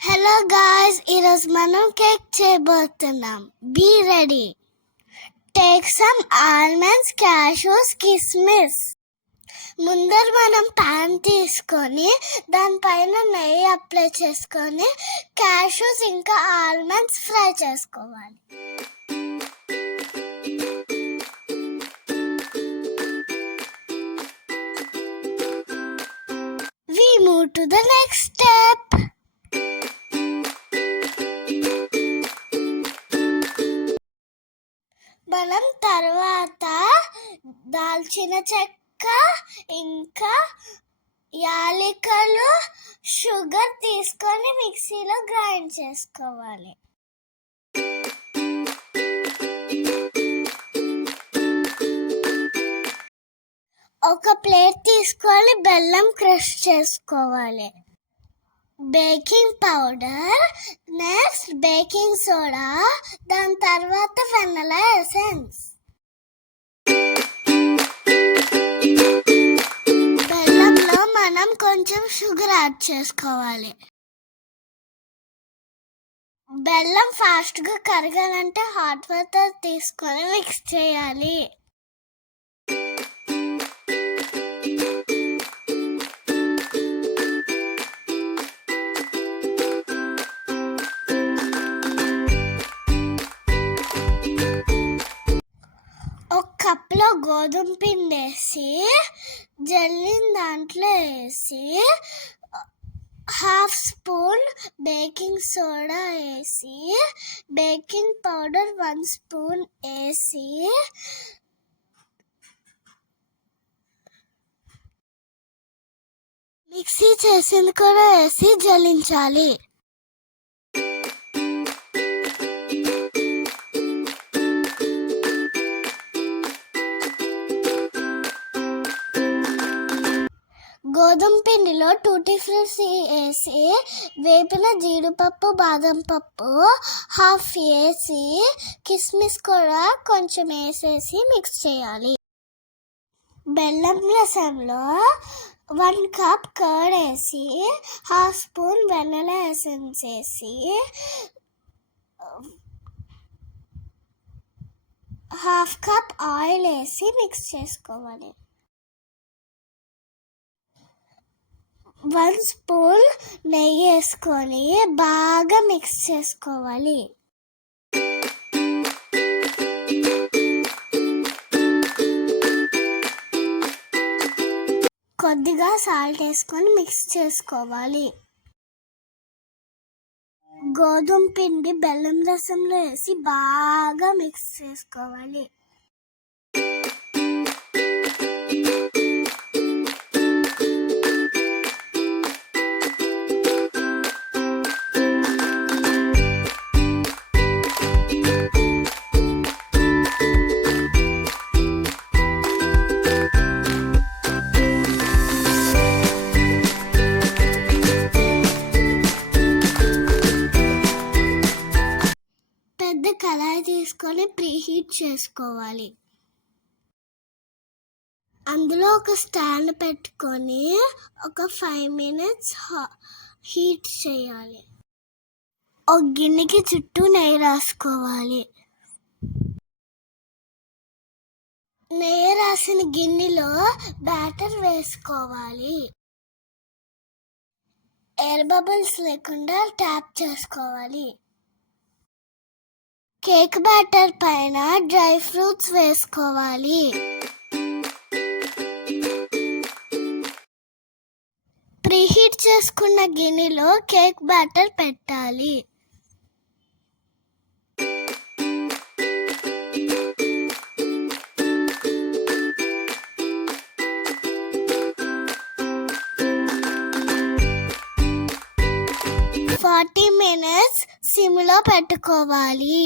Hello guys, ఈరోజు మనం cake చేయబోతున్నాం. Be ready. Take some almonds, cashews, కిస్మిస్. ముందర మనం ప్యాన్ తీసుకొని దానిపైన నెయ్యి అప్లై చేసుకొని క్యాషూస్ ఇంకా ఆల్మండ్స్ ఫ్రై చేసుకోవాలి. We move to the next step. మనం తర్వాత దాల్చిన చెక్క ఇంకా యాలకులు, షుగర్ తీసుకొని మిక్సీలో గ్రైండ్ చేసుకోవాలి. ఒక ప్లేట్ తీసుకొని బెల్లం క్రష్ చేసుకోవాలి. Baking powder, next baking soda, దాని తర్వాత వెనిలా ఎసెన్స్. బెల్లంలో మనం కొంచెం షుగర్ యాడ్ చేసుకోవాలి. బెల్లం ఫాస్ట్గా కరగాలంటే హాట్ వాటర్ తీసుకొని మిక్స్ చేయాలి. కప్లో గోధుమ పిండి వేసి జల్లిన దాంట్లో వేసి హాఫ్ స్పూన్ బేకింగ్ సోడా వేసి బేకింగ్ పౌడర్ 1 స్పూన్ వేసి మిక్సీ చేసింది కూడా వేసి జల్లించాలి. గోధుమ పిండిలో టూటీ ఫ్రూట్స్ వేసి వేపిన జీడిపప్పు, బాదం పప్పు హాఫ్ వేసి కిస్మిస్ కూడా కొంచెం వేసేసి మిక్స్ చేయాలి. బెల్లం రసంలో 1 కప్ కర్డ్ వేసి హాఫ్ స్పూన్ వెనిలా ఎసెన్స్ వేసి హాఫ్ కప్ ఆయిల్ వేసి మిక్స్ చేసుకోవాలి. 1 స్పూన్ నెయ్యి వేసుకొని బాగా మిక్స్ చేసుకోవాలి. కొద్దిగా సాల్ట్ వేసుకొని మిక్స్ చేసుకోవాలి. గోధుమ పిండి బెల్లం రసంలో వేసి బాగా మిక్స్ చేసుకోవాలి. పెద్ద కళాయి తీసుకొని ప్రీహీట్ చేసుకోవాలి. అందులో ఒక స్టాండ్ పెట్టుకొని ఒక 5 minutes హీట్ చేయాలి. ఒక గిన్నెకి చుట్టూ నెయ్యి రాసుకోవాలి. నెయ్యి రాసిన గిన్నెలో బ్యాటర్ వేసుకోవాలి. ఎయిర్ బబుల్స్ లేకుండా ట్యాప్ చేసుకోవాలి. కేక్ బ్యాటర్ పైన డ్రై ఫ్రూట్స్ వేసుకోవాలి. ప్రీహీట్ చేసుకున్న గిన్నెలో కేక్ బ్యాటర్ పెట్టాలి. "40 minutes సిమ్లో పెట్టుకోవాలి.